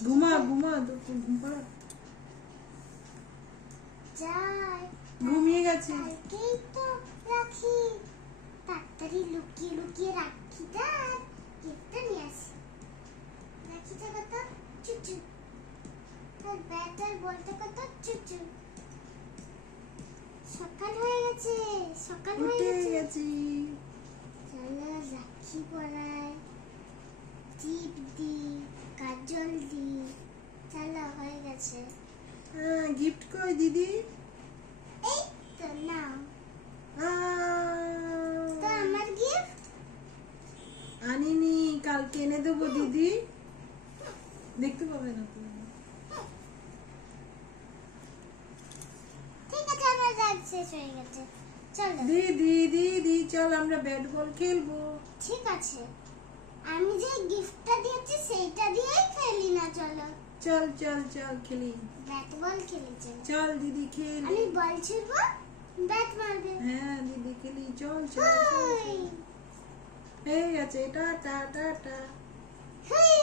ঘুমা ঘুমা তো ঘুম পাড়া যাই ঘুমিয়ে গেছে কালকেই তো রাখি তাড়াতাড়ি লুকিয়ে লুকিয়ে রাখি তার গিফটটা নিয়ে আসি রাখিটা কত চুচু তার ব্যাটার বলতে কত চুচু সকাল হয়ে গেছে সকাল হয়ে উঠে গেছে গেছি চলো রাখি পরাই টিপ দি কাজল দি চলো হয়ে গেছে হ্যাঁ গিফট কই দিদি এই তো নাও আহ, তো আমার গিফট আনিনি কালকে এনে দেবো দিদি দেখতে পাবে না তো ঠিক আছে আমার রাত শেষ হয়ে গেছে চলো দিদি দিদি চল আমরা ব্যাট বল খেলবো ঠিক আছে আমি যে গিফটটা দিয়েছি সেইটা দিয়েই খেলি না চলো চল চল চল খেলি ব্যাট বল খেলি চলো চল দিদি খেলি আমি বল ছুড়বো ব্যাট মারবে হ্যাঁ দিদি খেলি চল চল চল, হুই চল। হয়ে গেছে টাটা টাটা হুই